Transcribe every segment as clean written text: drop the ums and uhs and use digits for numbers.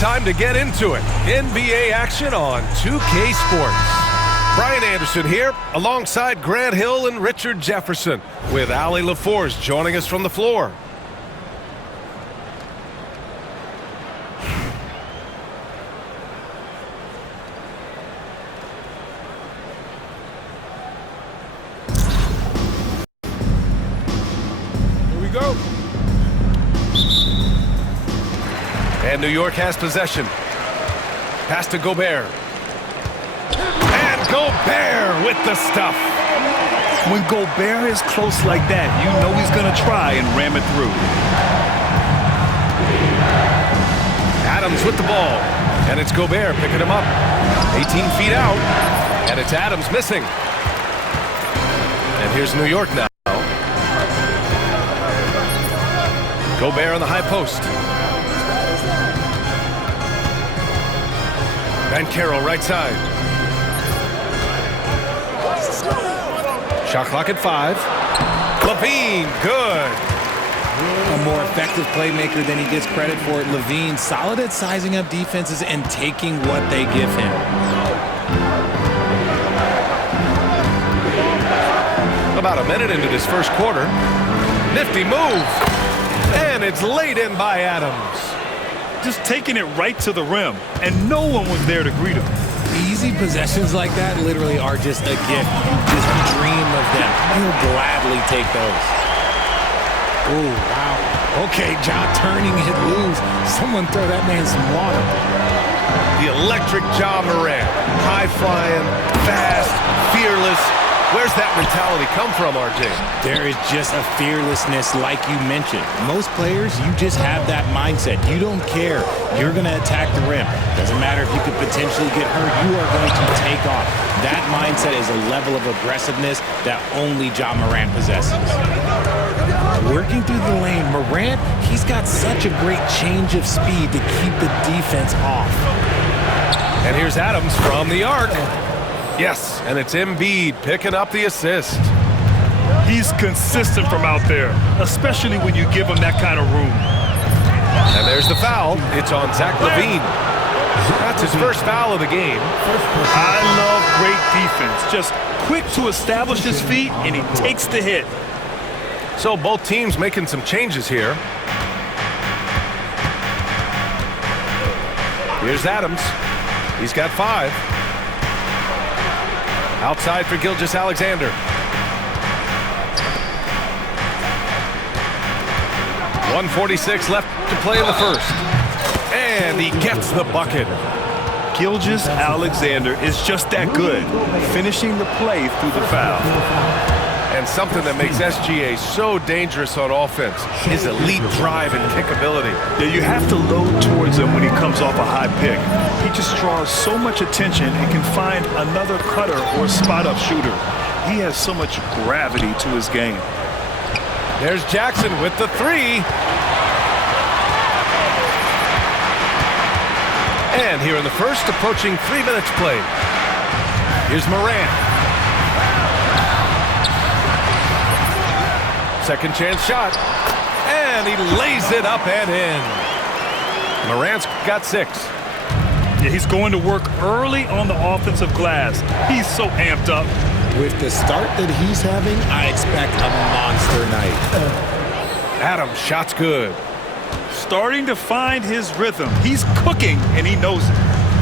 time to get into it. NBA action on 2K Sports. Brian Anderson here, alongside Grant Hill and Richard Jefferson, with Allie LaForce joining us from the floor. Here we go. And New York has possession. Pass to Gobert. And Gobert with the stuff. When Gobert is close like that, you know he's going to try and ram it through. Adams with the ball. And it's Gobert picking him up. 18 feet out. And it's Adams missing. And here's New York now. Gobert on the high post. And Carroll right side. Shot clock at 5. Levine, good. A more effective playmaker than he gets credit for. Levine, solid at sizing up defenses and taking what they give him. About a minute into this first quarter. Nifty move. And it's laid in by Adams. Just taking it right to the rim, and no one was there to greet him. Easy possessions like that literally are just a gift. You just dream of them. He'll gladly take those. Oh, wow. Okay, Ja turning it loose. Someone throw that man some water. The electric Ja Morant. High-flying, fast, fearless. Where's that mentality come from, RJ? There is just a fearlessness like you mentioned. Most players, you just have that mindset. You don't care. You're going to attack the rim. Doesn't matter if you could potentially get hurt. You are going to take off. That mindset is a level of aggressiveness that only Ja Morant possesses. Working through the lane, Morant, he's got such a great change of speed to keep the defense off. And here's Adams from the arc. Yes, and it's Embiid picking up the assist. He's consistent from out there, especially when you give him that kind of room. And there's the foul. It's on Zach LaVine. That's his first foul of the game. I love great defense. Just quick to establish his feet, and he takes the hit. So both teams making some changes here. Here's Adams. He's got 5. Outside for Gilgeous-Alexander. 1:46 left to play in the first. And he gets the bucket. Gilgeous-Alexander is just that good, finishing the play through the foul. And something that makes SGA so dangerous on offense, his elite drive and kickability. Yeah, you have to load towards him when he comes off a high pick. He just draws so much attention and can find another cutter or spot-up shooter. He has so much gravity to his game. There's Jackson with the 3. And here in the first, approaching 3 minutes played. Here's Morant. Second chance shot. And he lays it up and in. Morant's got 6. Yeah, he's going to work early on the offensive glass. He's so amped up. With the start that he's having, I expect a monster night. Adams, shot's good. Starting to find his rhythm. He's cooking, and he knows it.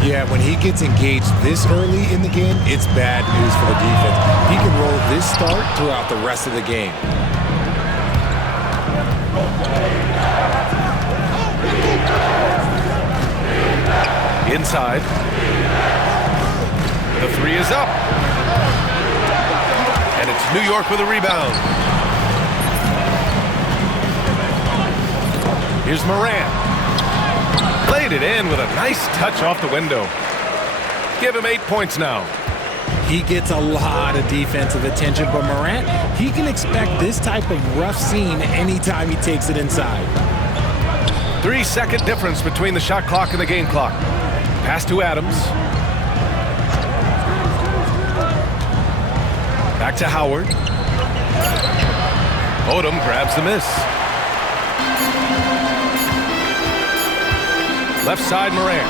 Yeah, when he gets engaged this early in the game, it's bad news for the defense. He can roll this start throughout the rest of the game. Inside. The 3 is up. And it's New York with a rebound. Here's Morant. Laid it in with a nice touch off the window. Give him 8 points now. He gets a lot of defensive attention, but Morant, he can expect this type of rough scene anytime he takes it inside. 3-second difference between the shot clock and the game clock. Pass to Adams. Back to Howard. Odom grabs the miss. Left side, Moran.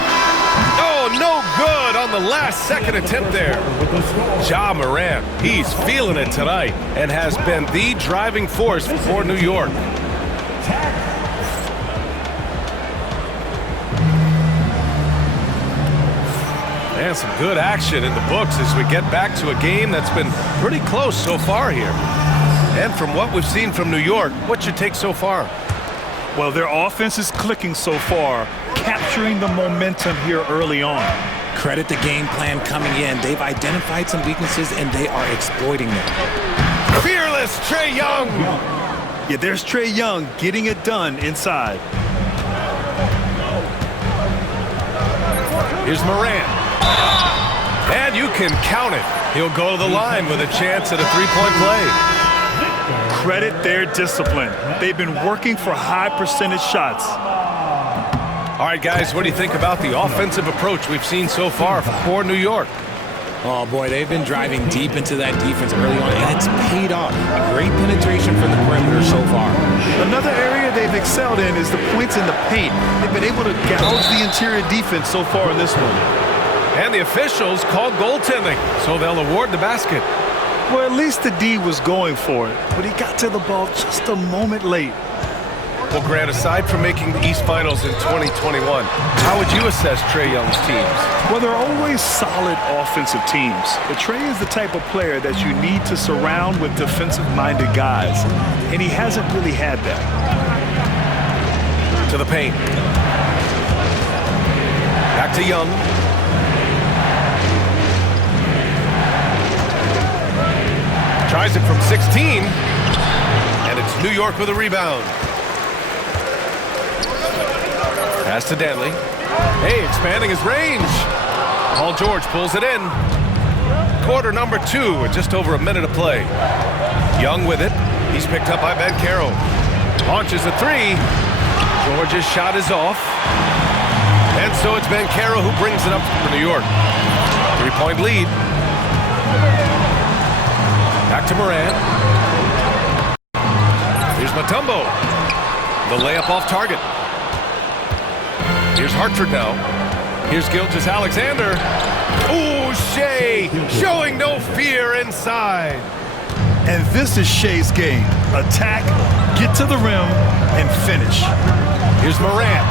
Oh, no good on the last second attempt there. Ja Moran, he's feeling it tonight and has been the driving force for New York. And some good action in the books as we get back to a game that's been pretty close so far here. And from what we've seen from New York, what's your take so far? Well, their offense is clicking so far, capturing the momentum here early on. Credit the game plan coming in. They've identified some weaknesses, and they are exploiting them. Fearless Trae Young! Yeah, there's Trae Young getting it done inside. Here's Moran. And you can count it. He'll go to the line with a chance at a three-point play. Credit their discipline. They've been working for high percentage shots. All right, guys, what do you think about the offensive approach we've seen so far for New York? Oh, boy, they've been driving deep into that defense early on, and it's paid off. Great penetration from the perimeter so far. Another area they've excelled in is the points in the paint. They've been able to gouge the interior defense so far in this one. And the officials called goaltending, so they'll award the basket. Well, at least the D was going for it, but he got to the ball just a moment late. Well, Grant, aside from making the East Finals in 2021, how would you assess Trae Young's teams? Well, they're always solid offensive teams, but Trae is the type of player that you need to surround with defensive-minded guys, and he hasn't really had that. To the paint. Back to Young. Tries it from 16, and it's New York with a rebound. Pass to Danley. Hey, expanding his range. Paul George pulls it in. Quarter number 2 with just over a minute of play. Young with it. He's picked up by Banchero. Launches a 3. George's shot is off. And so it's Banchero who brings it up for New York. 3-point lead. Back to Moran. Here's Mutombo. The layup off target. Here's Hartford now. Here's Gilgeous-Alexander. Ooh, Shea showing no fear inside. And this is Shea's game. Attack, get to the rim, and finish. Here's Moran.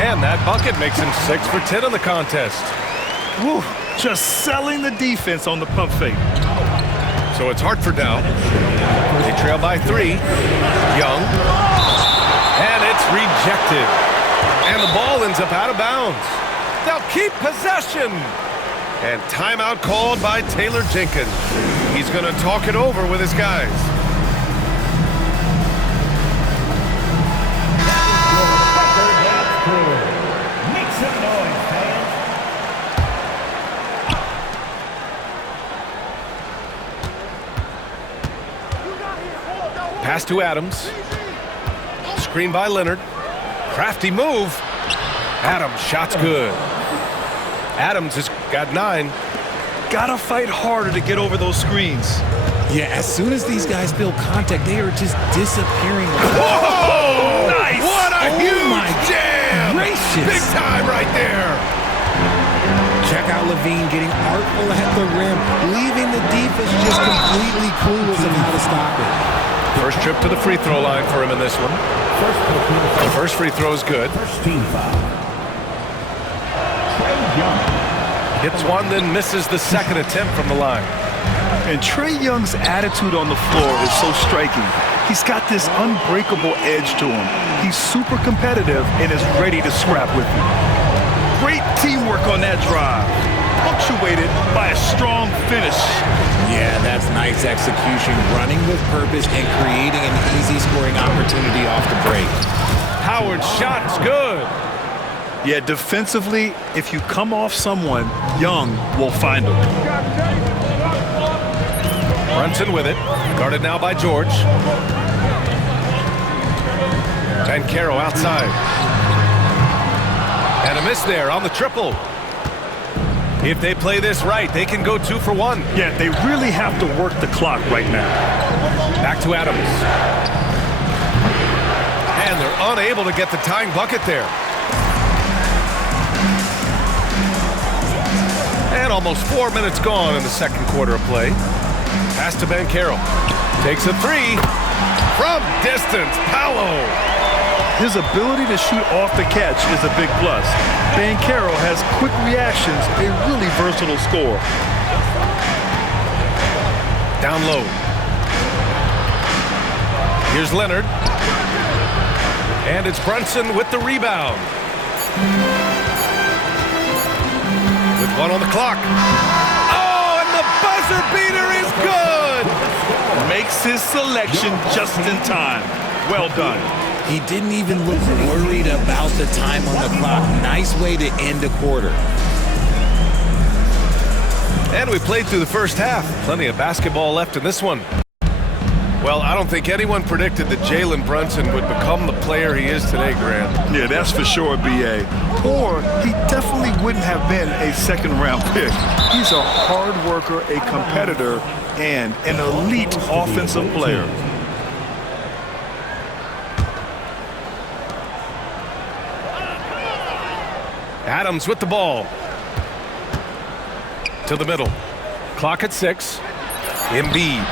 And that bucket makes him 6 for 10 in the contest. Woo, just selling the defense on the pump fake. So it's Hartford now. They trail by 3. Young. And it's rejected. And the ball ends up out of bounds. They'll keep possession. And timeout called by Taylor Jenkins. He's going to talk it over with his guys. Make some noise, fans. Pass to Adams. Screen by Leonard. Crafty move. Adams, shot's good. Adams has got 9. Gotta fight harder to get over those screens. Yeah, as soon as these guys feel contact, they are just disappearing. Whoa! Nice! What a huge jam! Gracious. Big time right there. Check out Levine getting artful at the rim, leaving the defense just completely clueless of how to stop it. First trip to the free throw line for him in this one. The first free throw is good. First team foul. Trae Young. Hits one, then misses the second attempt from the line. And Trae Young's attitude on the floor is so striking. He's got this unbreakable edge to him. He's super competitive and is ready to scrap with you. Great teamwork on that drive, punctuated by a strong finish. Yeah, that's nice execution, running with purpose and creating an easy scoring opportunity off the break. Howard's shot's good. Yeah, defensively, if you come off someone, Young will find him. Brunson with it. Guarded now by George. Banchero outside. And a miss there on the triple. If they play this right, they can go 2 for 1. Yeah, they really have to work the clock right now. Back to Adams. And they're They're unable to get the tying bucket there. And almost 4 minutes gone in the second quarter of play. Pass to Banchero. Takes a three from distance. Paolo. His ability to shoot off the catch is a big plus. Banchero has quick reactions, a really versatile scorer. Down low. Here's Leonard. And it's Brunson with the rebound. With 1 on the clock. Oh, and the buzzer beater is good! Makes his selection just in time. Well done. He didn't even look worried about the time on the clock. Nice way to end a quarter. And we played through the first half. Plenty of basketball left in this one. Well, I don't think anyone predicted that Jalen Brunson would become the player he is today, Grant. Yeah, that's for sure, B.A. Or he definitely wouldn't have been a second-round pick. He's a hard worker, a competitor, and an elite offensive player. Adams with the ball. To the middle. Clock at 6. Embiid.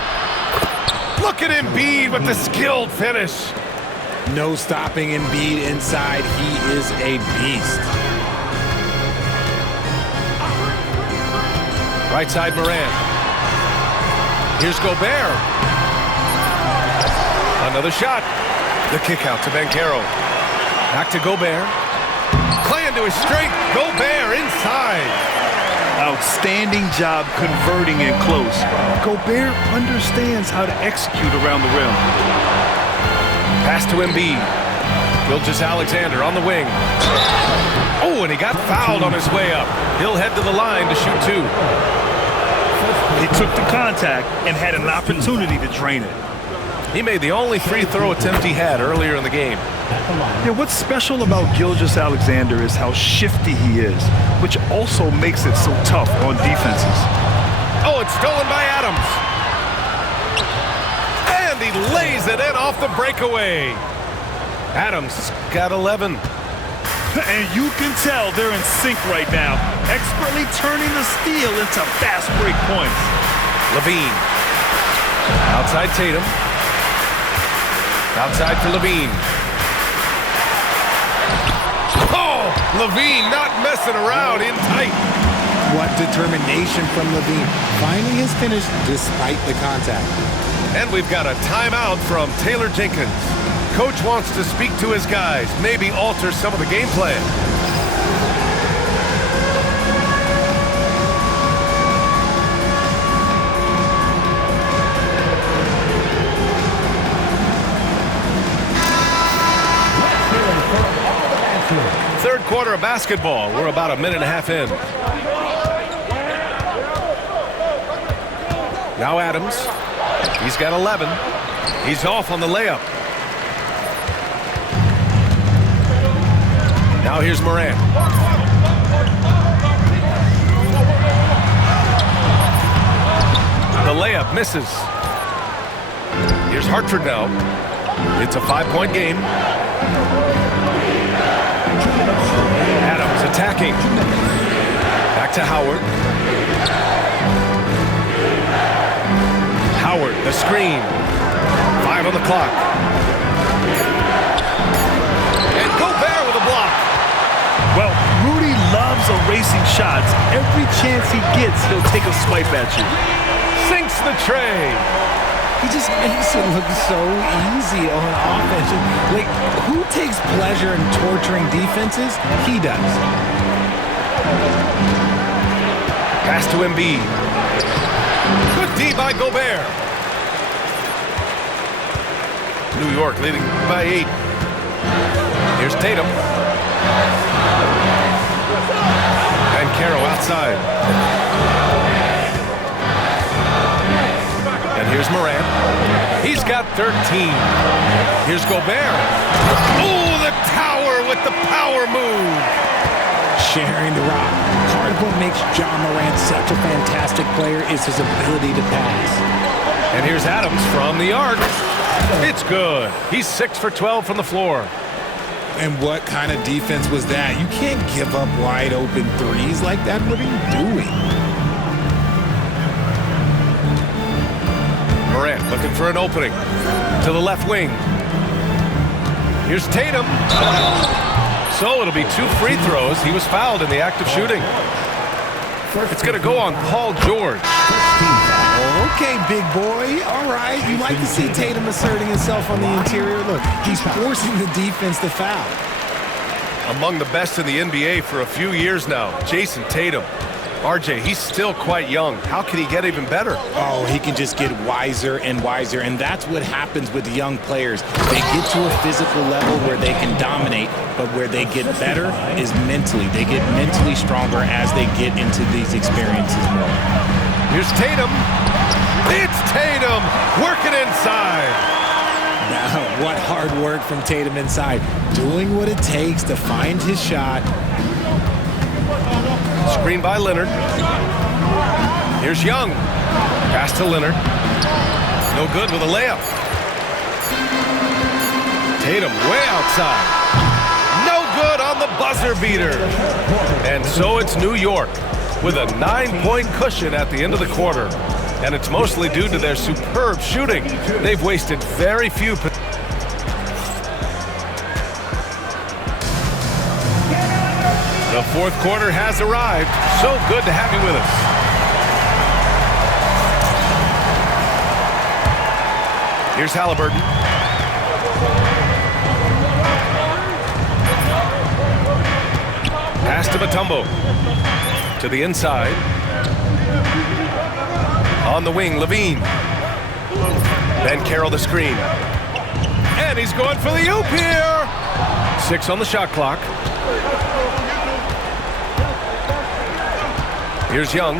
Look at Embiid with the skilled finish. No stopping Embiid inside. He is a beast. Right side Morant. Here's Gobert. Another shot. The kick out to Banchero. Back to Gobert. Clay into his straight. Gobert inside. Outstanding job converting in close. Gobert understands how to execute around the rim. Pass to Embiid. Gilgeous-Alexander on the wing. Oh, and he got fouled on his way up. He'll head to the line to shoot 2. He took the contact and had an opportunity to drain it. He made the only free throw attempt he had earlier in the game. Yeah, what's special about Gilgeous-Alexander is how shifty he is, which also makes it so tough on defenses. Oh, it's stolen by Adams. And he lays it in off the breakaway. Adams got 11. And you can tell they're in sync right now, expertly turning the steal into fast break points. Levine. Outside Tatum. Outside for Levine. Oh, Levine not messing around, in tight. What determination from Levine. Finding his finish despite the contact. And we've got a timeout from Taylor Jenkins. Coach wants to speak to his guys, maybe alter some of the game plan. Third quarter of basketball. We're about a minute and a half in. Now Adams. He's got 11. He's off on the layup. Now here's Morant. The layup misses. Here's Hartford now. It's a 5-point game. Adams attacking. Back to Howard. Howard, the screen. 5 on the clock. And Gobert with a block. Well, Rudy loves erasing shots. Every chance he gets, he'll take a swipe at you. Sinks the tray. He just makes it look so easy on offense. Like, who takes pleasure in torturing defenses? He does. Pass to Embiid. Good D by Gobert. New York leading by 8. Here's Tatum. And Banchero outside. And here's Morant. He's got 13. Here's Gobert. Oh, the tower with the power move. Sharing the rock. Part of what makes John Morant such a fantastic player is his ability to pass. And here's Adams from the arc. It's good. He's 6 for 12 from the floor. And what kind of defense was that? You can't give up wide open threes like that. What are you doing? Morant looking for an opening to the left wing. Here's Tatum. So it'll be 2 free throws. He was fouled in the act of shooting. It's going to go on Paul George. Okay, big boy. All right. You like to see Tatum asserting himself on the interior. Look, he's forcing the defense to foul. Among the best in the NBA for a few years now, Jason Tatum. RJ, he's still quite young. How can he get even better? Oh, he can just get wiser and wiser, and that's what happens with young players. They get to a physical level where they can dominate, but where they get better is mentally. They get mentally stronger as they get into these experiences more. Here's Tatum. It's Tatum working inside. Now, what hard work from Tatum inside. Doing what it takes to find his shot. Screen by Leonard. Here's Young. Pass to Leonard. No good with a layup. Tatum way outside. No good on the buzzer beater. And so it's New York with a 9-point cushion at the end of the quarter. And it's mostly due to their superb shooting. They've wasted very few. The fourth quarter has arrived. So good to have you with us. Here's Halliburton. Pass to Mutombo. To the inside. On the wing, Levine. Ben Carroll the screen. And he's going for the oop here. 6 on the shot clock. Here's Young.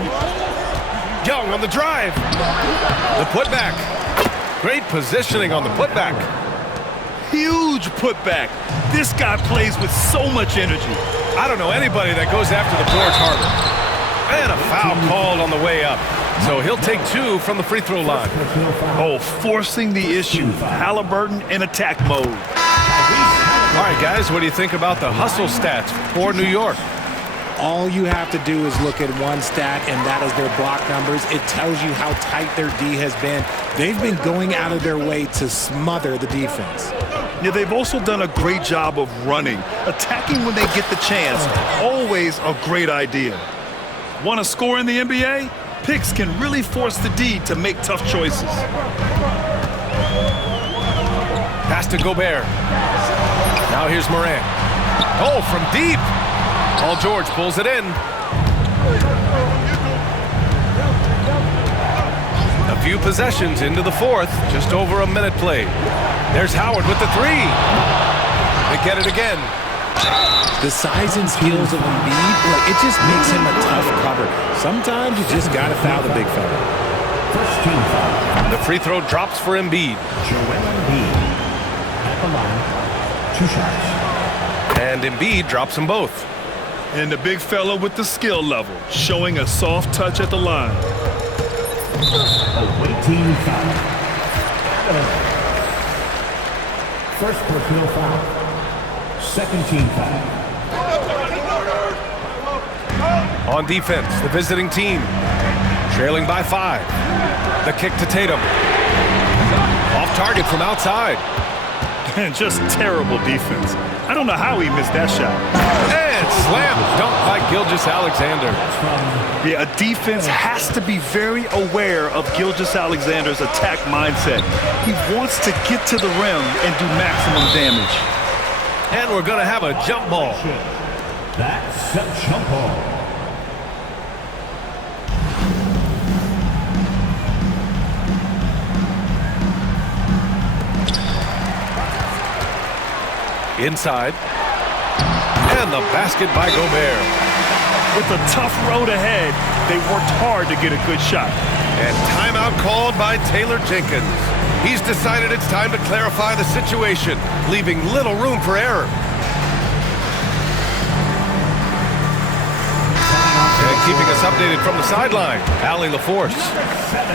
Young on the drive. The putback. Great positioning on the putback. Huge putback. This guy plays with so much energy. I don't know anybody that goes after the boards harder. And a foul called on the way up. So he'll take 2 from the free throw line. Oh, forcing the issue. Halliburton in attack mode. All right, guys, what do you think about the hustle stats for New York? All you have to do is look at one stat, and that is their block numbers. It tells you how tight their D has been. They've been going out of their way to smother the defense. Yeah, they've also done a great job of running, attacking when they get the chance. Always a great idea. Want to score in the NBA? Picks can really force the D to make tough choices. Pass to Gobert. Now here's Morant. Oh, from deep. Paul George pulls it in. A few possessions into the fourth, just over a minute played. There's Howard with the 3. They get it again. The size and skills of Embiid, like, it just makes him a tough cover. Sometimes you just got to foul the big fella. First team foul. The free throw drops for Embiid. Joel Embiid at the line. 2 shots. And Embiid drops them both. And the big fella with the skill level, showing a soft touch at the line. Away team foul. First personal foul. Second team foul. On defense, the visiting team, trailing by 5. The kick to Tatum. Off target from outside. And just terrible defense. I don't know how he missed that shot. And slam dunk by Gilgeous-Alexander. Yeah, a defense has to be very aware of Gilgeous-Alexander's attack mindset. He wants to get to the rim and do maximum damage. And we're going to have a jump ball. That's a jump ball. Inside. And the basket by Gobert. With a tough road ahead, they worked hard to get a good shot. And timeout called by Taylor Jenkins. He's decided it's time to clarify the situation, leaving little room for error. And keeping us updated from the sideline, Allie LaForce.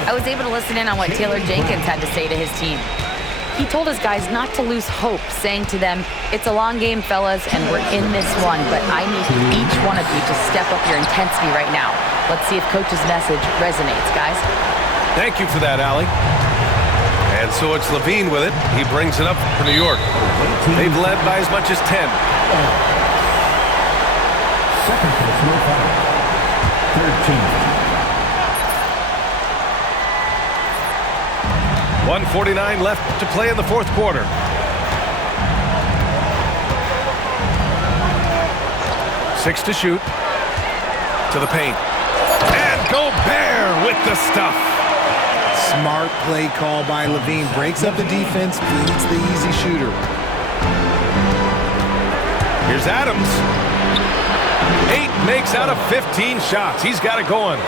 I was able to listen in on what Taylor Jenkins had to say to his team. He told his guys not to lose hope, saying to them, "It's a long game, fellas, and we're in this one, but I need each one of you to step up your intensity right now." Let's see if Coach's message resonates, guys. Thank you for that, Allie. And so it's Levine with it. He brings it up for New York. They've led by as much as 10. Second personal foul. Third team. 1:49 left to play in the fourth quarter. Six to shoot. To the paint. And Gobert with the stuff. Smart play call by Levine. Breaks up the defense, beats the easy shooter. Here's Adams. 8 makes out of 15 shots. He's got it going.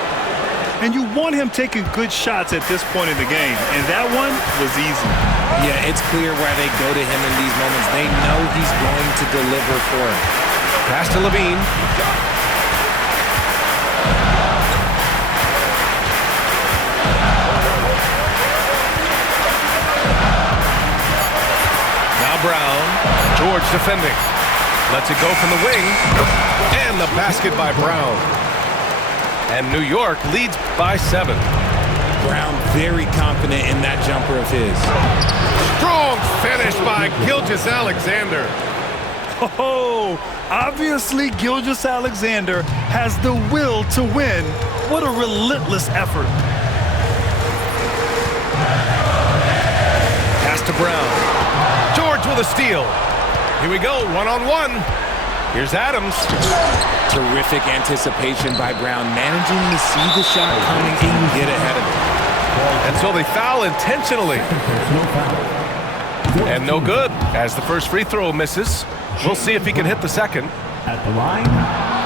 And you want him taking good shots at this point in the game, and that one was easy. Yeah, it's clear why they go to him in these moments. They know he's going to deliver for him. Pass to Levine. Now Brown. George defending. Lets it go from the wing. And the basket by Brown. And New York leads by 7. Brown very confident in that jumper of his. Strong finish by Gilgeous-Alexander. Oh, obviously Gilgeous-Alexander has the will to win. What a relentless effort. Pass to Brown. George with a steal. Here we go, one-on-one. Here's Adams. Terrific anticipation by Brown, managing to see the shot coming and get ahead of it. And so they foul intentionally. And no good, as the first free throw misses. We'll see if he can hit the second. At the line.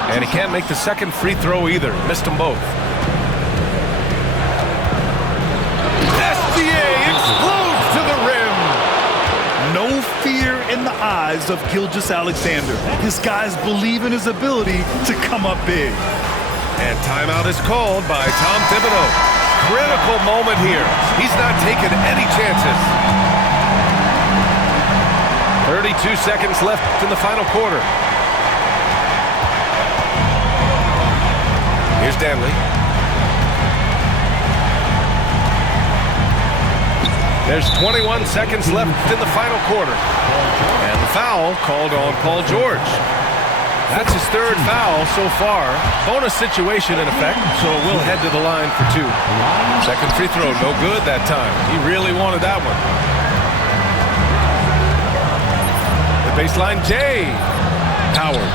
And he can't make the second free throw either. Missed them both. SGA explodes to the rim. No fear in the eyes of Gilgeous-Alexander. His guys believe in his ability to come up big. And timeout is called by Tom Thibodeau. Critical moment here. He's not taking any chances. 32 seconds left in the final quarter. Here's Danley. There's 21 seconds left in the final quarter. And the foul called on Paul George. That's his third foul so far. Bonus situation in effect, so we'll head to the line for 2. Second free throw, no good that time. He really wanted that one. The baseline, Jay. Howard.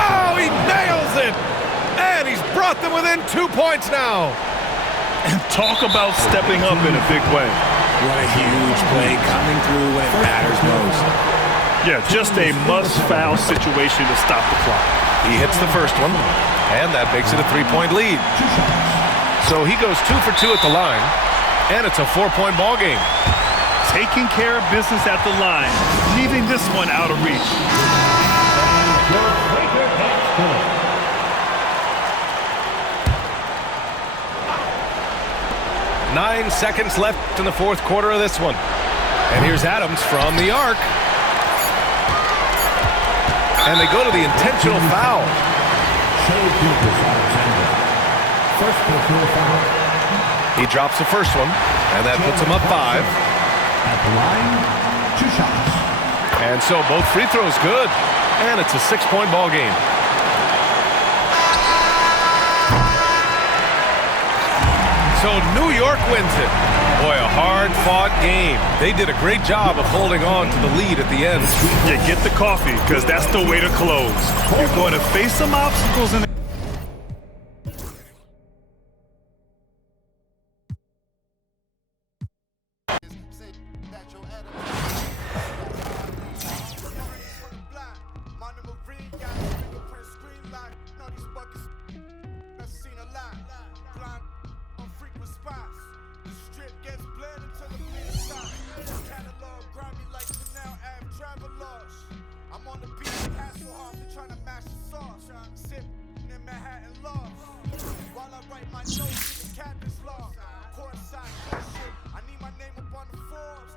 Oh, he nails it! And he's brought them within 2 points now. And talk about stepping up in a big way. What a huge play coming through when it matters most. Yeah, just a must-foul situation to stop the clock. He hits the first one, and that makes it a 3-point lead. So he goes 2 for 2 at the line, and it's a 4-point ball game. Taking care of business at the line, leaving this one out of reach. 9 seconds left in the fourth quarter of this one. And here's Adams from the arc. And they go to the intentional foul. First personal foul. He drops the first one, and that puts him up 5. At the line, 2 shots. And so both free throws good, and it's a 6-point ball game. So New York wins it. Boy, a hard-fought game. They did a great job of holding on to the lead at the end. Yeah, get the coffee, because that's the way to close. You're going to face some obstacles in the I need my name up on the Forbes.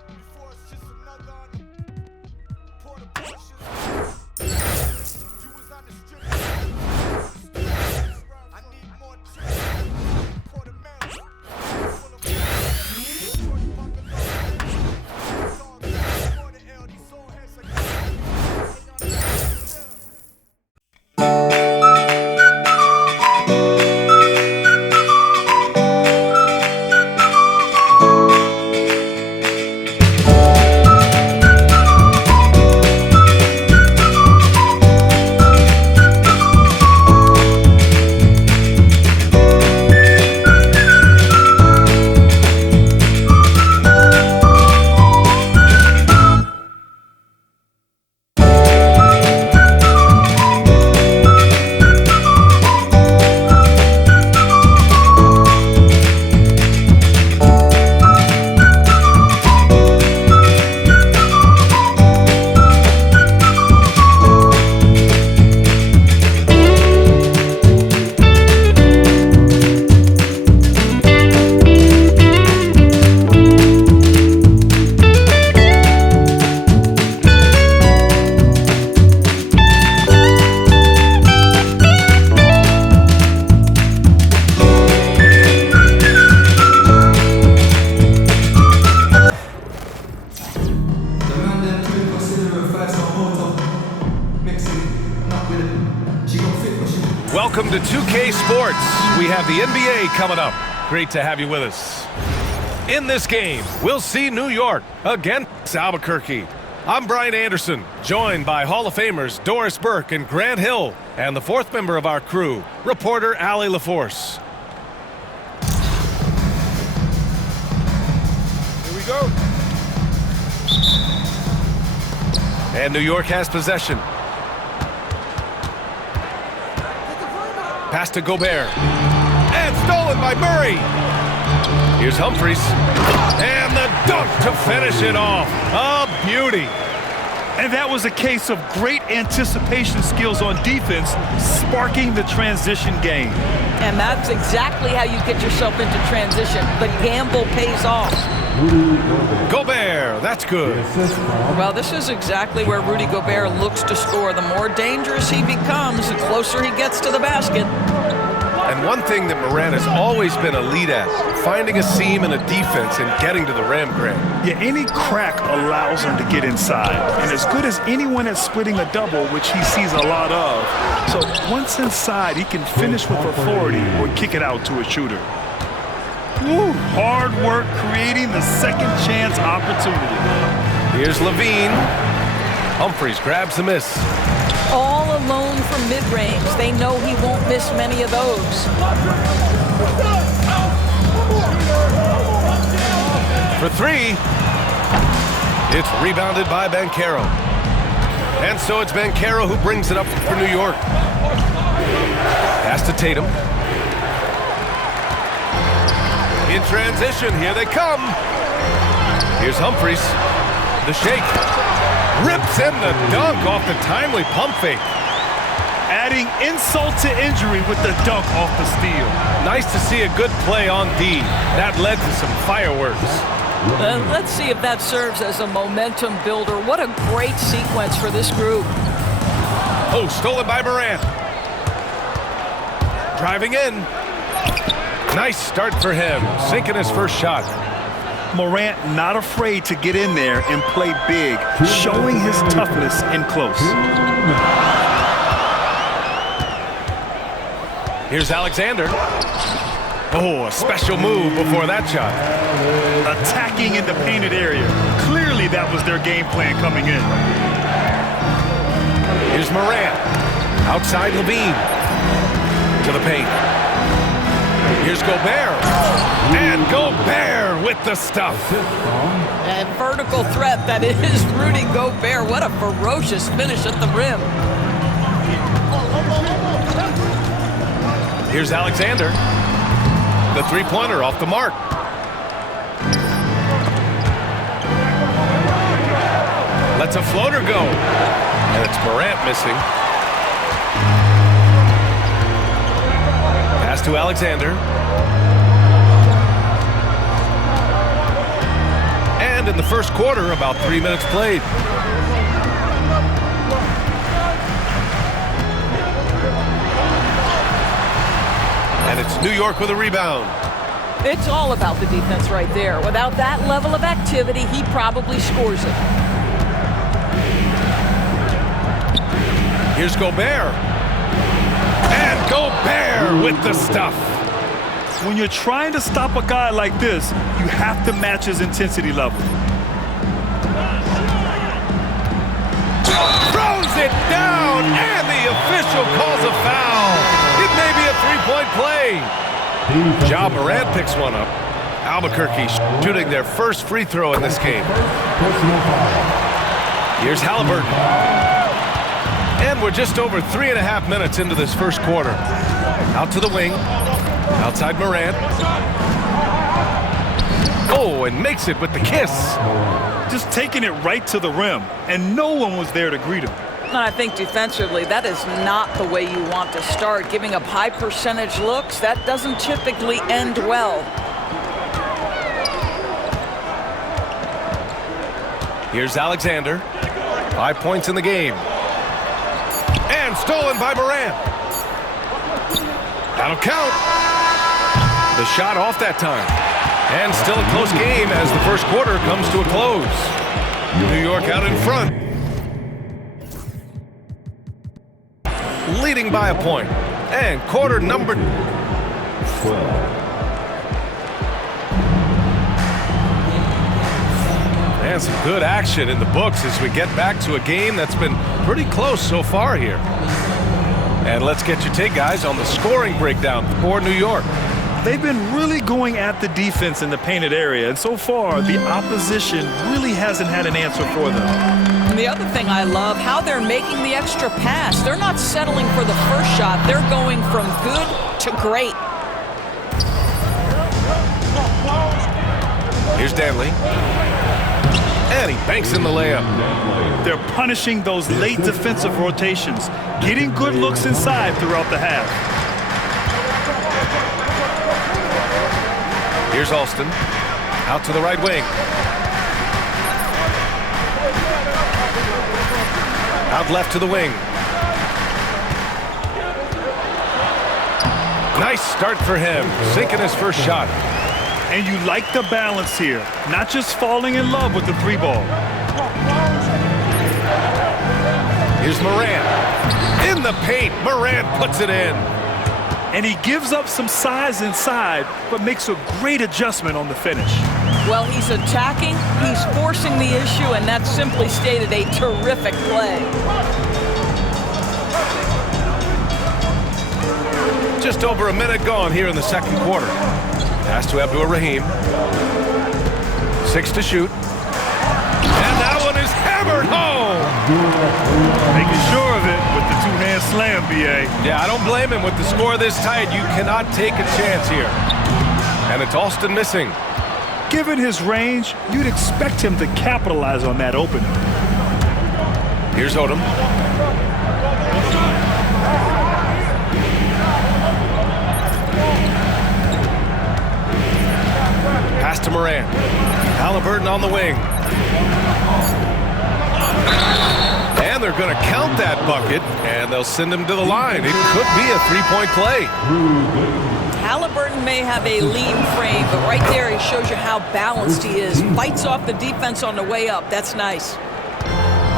the NBA coming up. Great to have you with us. In this game, we'll see New York against Albuquerque. I'm Brian Anderson, joined by Hall of Famers Doris Burke and Grant Hill, and the fourth member of our crew, reporter Allie LaForce. Here we go. And New York has possession. Pass to Gobert. And stolen by Murray. Here's Humphries. And the dunk to finish it off. A beauty. And that was a case of great anticipation skills on defense, sparking the transition game. And that's exactly how you get yourself into transition. The gamble pays off. Gobert, that's good. Well, this is exactly where Rudy Gobert looks to score. The more dangerous he becomes, the closer he gets to the basket. And one thing that Morant has always been elite at, finding a seam in a defense and getting to the rim, Grant. Yeah, any crack allows him to get inside. And as good as anyone at splitting a double, which he sees a lot of. So once inside, he can finish with authority or kick it out to a shooter. Woo, hard work creating the second chance opportunity. Here's Levine. Humphries grabs the miss. All alone from mid-range. They know he won't miss many of those. For three. It's rebounded by Banchero. And so it's Banchero who brings it up for New York. Pass to Tatum. In transition, here they come. Here's Humphries. The shake. Rips in the dunk off the timely pump fake. Adding insult to injury with the dunk off the steal. Nice to see a good play on D. That led to some fireworks. Let's see if that serves as a momentum builder. What a great sequence for this group. Oh, stolen by Morant. Driving in. Nice start for him, sinking his first shot. Morant not afraid to get in there and play big, showing his toughness in close. Here's Alexander. Oh, a special move before that shot. Attacking in the painted area. Clearly that was their game plan coming in. Here's Morant. Outside Levine. To the paint. Here's Gobert. And Gobert with the stuff. A vertical threat that is Rudy Gobert. What a ferocious finish at the rim. Here's Alexander. The three-pointer off the mark. Lets a floater go. And it's Morant missing. Pass to Alexander. And in the first quarter, about 3 minutes played. And it's New York with a rebound. It's all about the defense right there. Without that level of activity, he probably scores it. Here's Gobert. And Gobert with the stuff. When you're trying to stop a guy like this, you have to match his intensity level. Throws it down, and the official calls a foul. It may be a three-point play. Ja Morant picks one up. Albuquerque shooting their first free throw in this game. Here's Halliburton. And we're just over 3.5 minutes into this first quarter. Out to the wing. Outside Morant. Oh, and makes it with the kiss. Just taking it right to the rim, and no one was there to greet him. And I think defensively, that is not the way you want to start. Giving up high percentage looks, that doesn't typically end well. Here's Alexander. 5 points in the game. And stolen by Morant. That'll count. The shot off that time. And still a close game as the first quarter comes to a close. New York out in front. Leading by a point. And quarter number And some good action in the books as we get back to a game that's been pretty close so far here. And let's get your take, guys, on the scoring breakdown for New York. They've been really going at the defense in the painted area, and so far the opposition really hasn't had an answer for them. And the other thing I love, how they're making the extra pass. They're not settling for the first shot. They're going from good to great. Here's Danley. And he banks in the layup. They're punishing those late defensive rotations, getting good looks inside throughout the half. Here's Alston. Out to the right wing. Out left to the wing. Nice start for him, sinking his first shot. And you like the balance here, not just falling in love with the three ball. Here's Morant. In the paint, Morant puts it in. And he gives up some size inside, but makes a great adjustment on the finish. Well, he's attacking, he's forcing the issue, and that's simply stated a terrific play. Just over a minute gone here in the second quarter. Pass to Abdur-Rahim. 6 to shoot. And that one is hammered home. Making sure of it with the two-hand slam, B.A. Yeah, I don't blame him. With the score this tight, you cannot take a chance here. And it's Alston missing. Given his range, you'd expect him to capitalize on that opening. Here's Odom. Pass to Morant. Halliburton on the wing. And they're going to count that bucket, and they'll send him to the line. It could be a three-point play. Halliburton may have a lean frame, but right there he shows you how balanced he is. Fights off the defense on the way up. That's nice.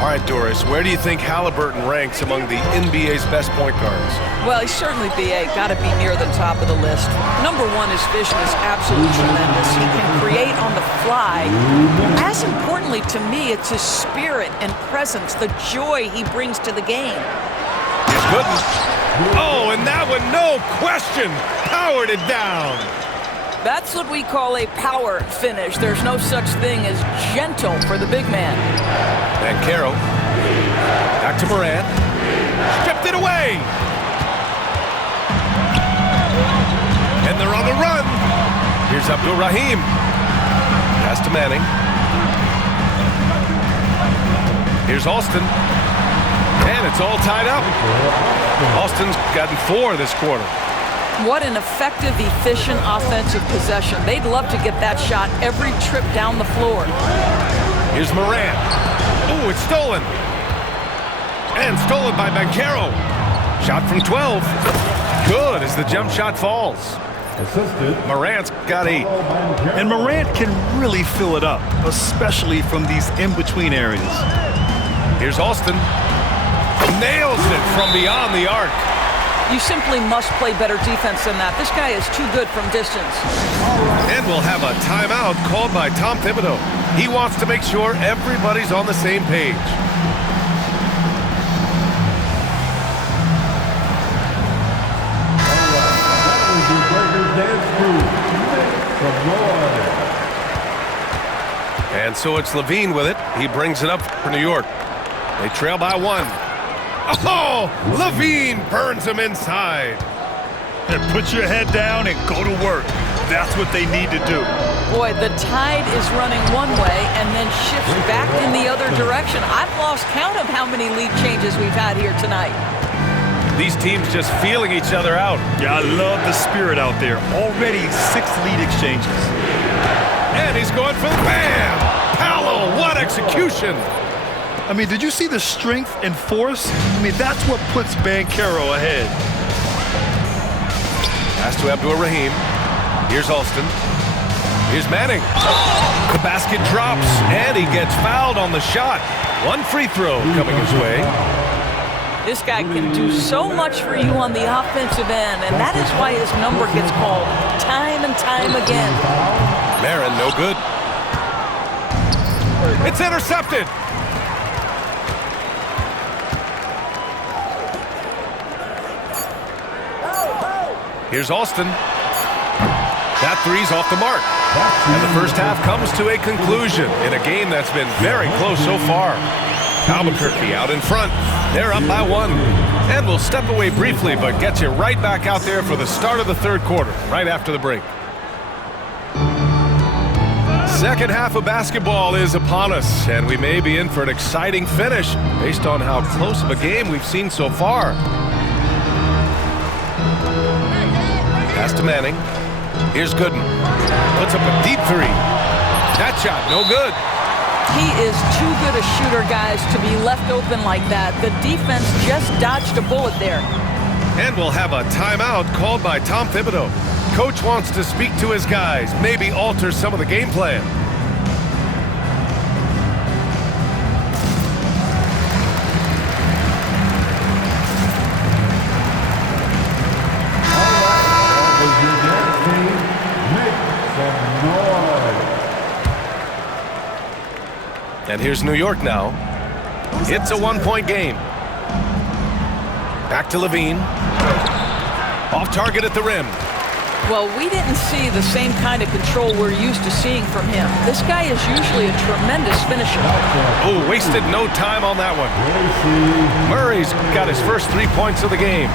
All right, Doris, where do you think Halliburton ranks among the NBA's best point guards? Well, he's certainly BA, got to be near the top of the list. Number one, his vision is absolutely tremendous. He can create on the fly. As importantly to me, it's his spirit and presence, the joy he brings to the game. Here's Gooden. Oh, and that one, no question, powered it down. That's what we call a power finish. There's no such thing as gentle for the big man. Banchero. Back to Morant. Stripped it away. And they're on the run. Here's Abdur-Rahim. Pass to Manning. Here's Alston. And it's all tied up. Alston's gotten 4 this quarter. What an effective, efficient offensive possession. They'd love to get that shot every trip down the floor. Here's Morant. Oh, it's stolen. And stolen by Banchero. Shot from 12. Good as the jump shot falls. Morant's got 8. And Morant can really fill it up, especially from these in-between areas. Here's Alston. Nails it from beyond the arc. You simply must play better defense than that. This guy is too good from distance. And we'll have a timeout called by Tom Thibodeau. He wants to make sure everybody's on the same page. And so it's Levine with it. He brings it up for New York. They trail by 1. Oh, Levine burns him inside. And put your head down and go to work. That's what they need to do. Boy, the tide is running one way and then shifts back in the other direction. I've lost count of how many lead changes we've had here tonight. These teams just feeling each other out. Yeah, I love the spirit out there. Already 6 lead exchanges. And he's going for the bam! Paolo, what execution! I mean, did you see the strength and force? I mean, that's what puts Banchero ahead. Pass to Abdur-Rahim. Here's Alston. Here's Manning. The basket drops, and he gets fouled on the shot. 1 free throw coming his way. This guy can do so much for you on the offensive end, and that is why his number gets called time and time again. Marin, no good. It's intercepted. Here's Alston. That three's off the mark. And the first half comes to a conclusion in a game that's been very close so far. Albuquerque out in front. They're up by 1. And we'll step away briefly, but get you right back out there for the start of the third quarter, right after the break. Second half of basketball is upon us, and we may be in for an exciting finish based on how close of a game we've seen so far. Pass to Manning. Here's Gooden. Puts up a deep three. That shot, no good. He is too good a shooter, guys, to be left open like that. The defense just dodged a bullet there. And we'll have a timeout called by Tom Thibodeau. Coach wants to speak to his guys, maybe alter some of the game plan. And here's New York now. It's a 1-point game. Back to Levine. Off target at the rim. Well, we didn't see the same kind of control we're used to seeing from him. This guy is usually a tremendous finisher. Oh, wasted no time on that one. Murray's got his first 3 points of the game.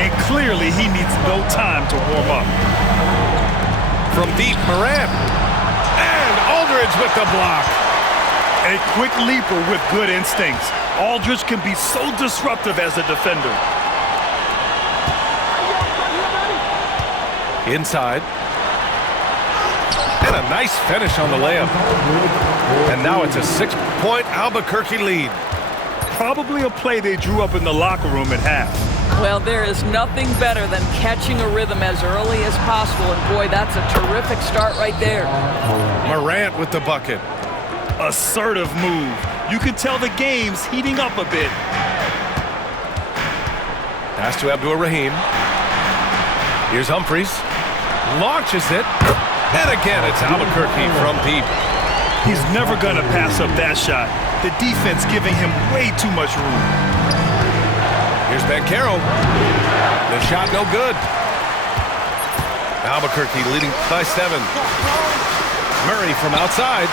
And clearly he needs no time to warm up. From deep, Morant. And Aldridge with the block. A quick leaper with good instincts. Aldridge can be so disruptive as a defender. Inside. And a nice finish on the layup. And now it's a 6-point Albuquerque lead. Probably a play they drew up in the locker room at half. Well, there is nothing better than catching a rhythm as early as possible. And boy, that's a terrific start right there. Morant with the bucket. Assertive move. You can tell the game's heating up a bit. Pass to Abdur-Rahim. Here's Humphries. Launches it. And again, it's Albuquerque from deep. He's never going to pass up that shot. The defense giving him way too much room. Here's Banchero. The shot no good. Albuquerque leading by 7. Murray from outside.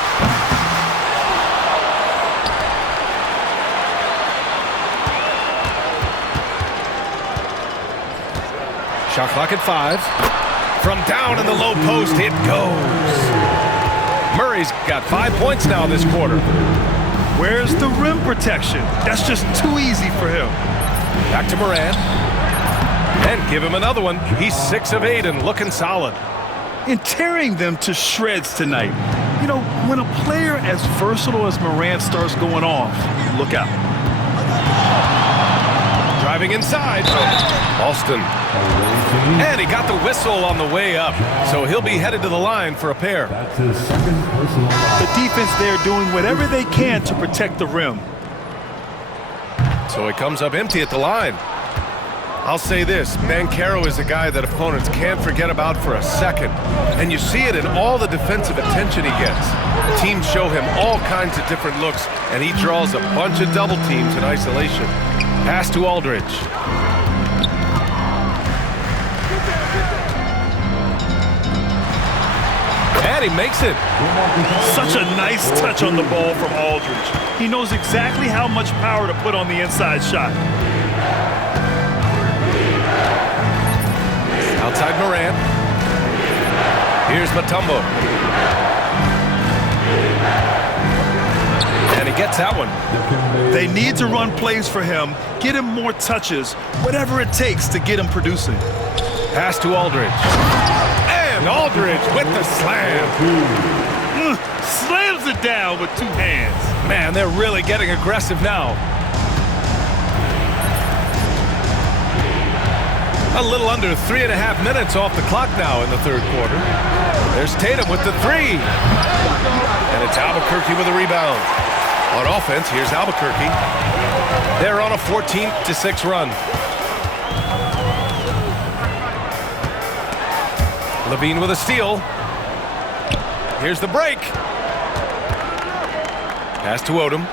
Shot clock at 5. From down in the low post, it goes. Murray's got 5 points now this quarter. Where's the rim protection? That's just too easy for him. Back to Morant. And give him another one. He's 6 of 8 and looking solid. And tearing them to shreds tonight. You know, when a player as versatile as Morant starts going off, look out. Driving inside. Alston. And he got the whistle on the way up. So he'll be headed to the line for a pair. That's his second personal foul. The defense there doing whatever they can to protect the rim. So he comes up empty at the line. I'll say this, Banchero is a guy that opponents can't forget about for a second. And you see it in all the defensive attention he gets. Teams show him all kinds of different looks, and he draws a bunch of double teams in isolation. Pass to Aldridge. And he makes it. Such a nice touch on the ball from Aldridge. He knows exactly how much power to put on the inside shot. Outside Morant. Here's Mutombo. And he gets that one. They need to run plays for him, get him more touches, whatever it takes to get him producing. Pass to Aldridge. And Aldridge with the slam. Slams it down with 2 hands. Man, they're really getting aggressive now. A little under 3.5 minutes off the clock now in the third quarter. There's Tatum with the 3. And it's Albuquerque with a rebound. On offense, here's Albuquerque. They're on a 14-6 run. Levine with a steal. Here's the break. Pass to Odom.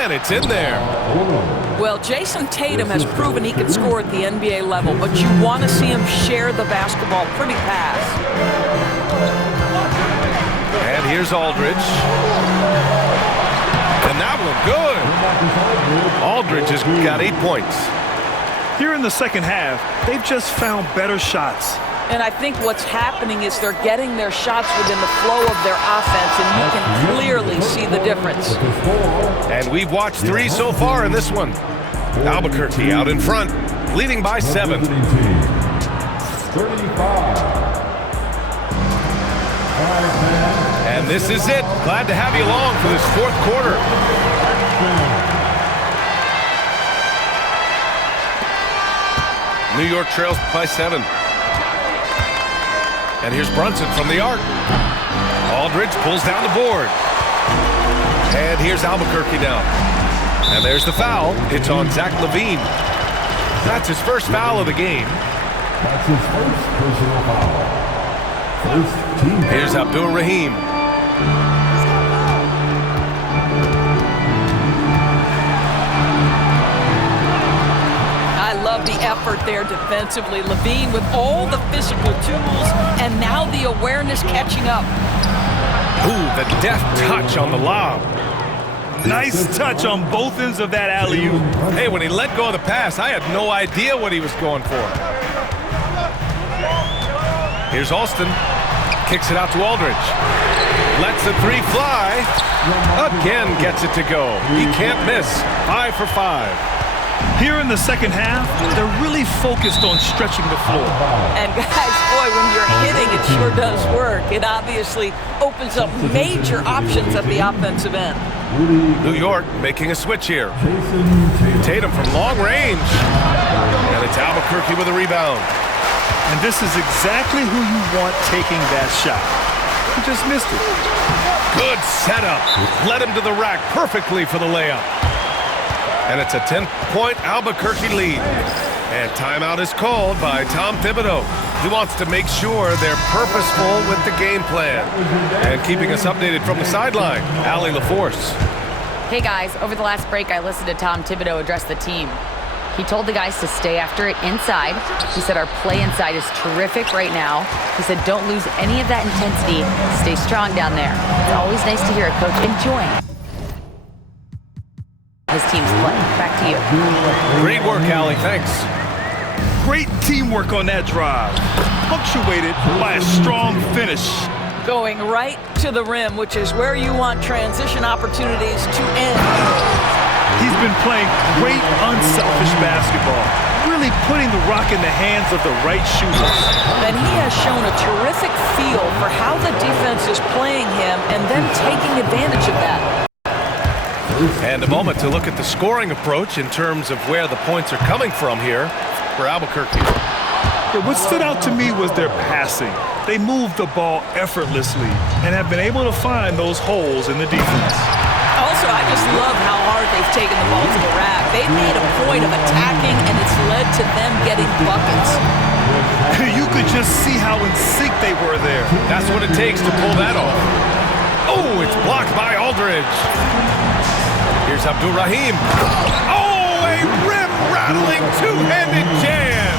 And it's in there. Well, Jason Tatum has proven he can score at the NBA level, but you want to see him share the basketball pretty fast. And here's Aldridge. And that one, good. Aldridge has got 8 points. Here in the second half, they've just found better shots. And I think what's happening is they're getting their shots within the flow of their offense, and you can clearly see the difference. And we've watched 3 so far in this one. Albuquerque out in front, leading by 7. 35. And this is it. Glad to have you along for this 4th quarter. New York trails by 7. And here's Brunson from the arc. Aldridge pulls down the board. And here's Albuquerque now. And there's the foul. It's on Zach Levine. That's his first foul of the game. That's his first personal foul. First team foul. Here's Abdul Rahim. I love the effort there defensively. Levine with all the physical tools, and now the awareness catching up. Ooh, the deft touch on the lob. Nice touch on both ends of that alley-oop. Hey, when he let go of the pass, I had no idea what he was going for. Here's Alston. Kicks it out to Aldridge. Lets the 3 fly. Again gets it to go. He can't miss. 5 for 5. Here in the second half, they're really focused on stretching the floor. And guys, boy, when you're hitting, it sure does work. It obviously opens up major options at the offensive end. New York making a switch here. Tatum from long range. And it's Albuquerque with a rebound. And this is exactly who you want taking that shot. He just missed it. Good setup. Led him to the rack perfectly for the layup. And it's a 10-point Albuquerque lead. And timeout is called by Tom Thibodeau. He wants to make sure they're purposeful with the game plan. And keeping us updated from the sideline, Allie LaForce. Hey guys, over the last break I listened to Tom Thibodeau address the team. He told the guys to stay after it inside. He said our play inside is terrific right now. He said don't lose any of that intensity. Stay strong down there. It's always nice to hear a coach enjoying his team's play. Back to you. Great work, Allie. Thanks. Great teamwork on that drive, punctuated by a strong finish. Going right to the rim, which is where you want transition opportunities to end. He's been playing great, unselfish basketball, really putting the rock in the hands of the right shooters. And he has shown a terrific feel for how the defense is playing him and then taking advantage of that. And a moment to look at the scoring approach in terms of where the points are coming from here for Albuquerque. Yeah, what stood out to me was their passing. They moved the ball effortlessly and have been able to find those holes in the defense. Also, I just love how hard they've taken the ball to the rack. They've made a point of attacking, and it's led to them getting buckets. You could just see how in sync they were there. That's what it takes to pull that off. Oh, it's blocked by Aldridge. Here's Abdul Rahim. Oh, a rim-rattling two-handed jam.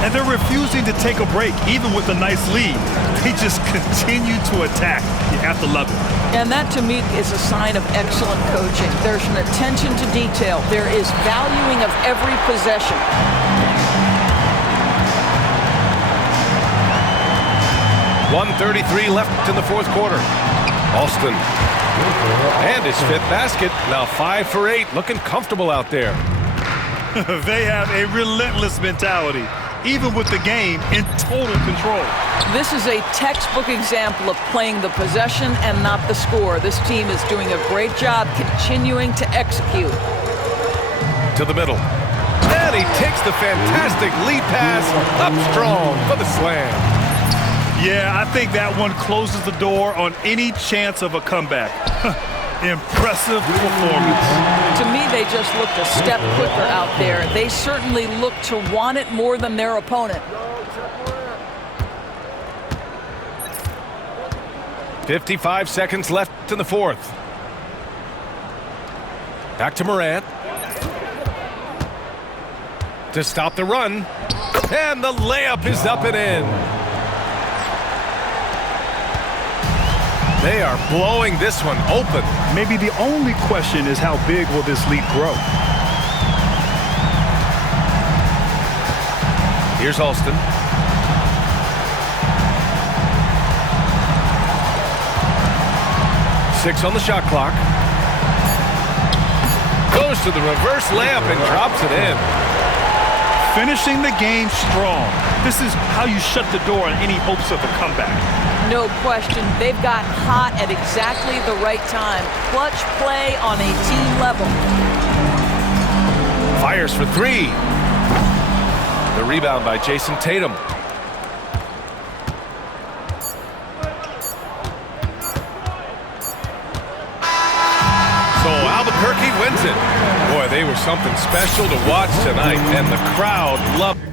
And they're refusing to take a break, even with a nice lead. They just continue to attack. You have to love it. And that, to me, is a sign of excellent coaching. There's an attention to detail. There is valuing of every possession. 1:33 left in the 4th quarter. Alston. And his 5th basket. Now 5 for 8. Looking comfortable out there. They have a relentless mentality, even with the game in total control. This is a textbook example of playing the possession and not the score. This team is doing a great job continuing to execute. To the middle. And he takes the fantastic lead pass up strong for the slam. Yeah, I think that one closes the door on any chance of a comeback. Impressive performance. To me, they just looked a step quicker out there. They certainly looked to want it more than their opponent. 55 seconds left in the fourth. Back to Morant. To stop the run. And the layup is up and in. They are blowing this one open. Maybe the only question is how big will this lead grow? Here's Alston. Six on the shot clock. Goes to the reverse layup and drops it in. Finishing the game strong. This is how you shut the door on any hopes of a comeback. No question, they've gotten hot at exactly the right time. Clutch play on a team level. Fires for three. The rebound by Jason Tatum. So Albuquerque wins it. Boy, they were something special to watch tonight, and the crowd loved it.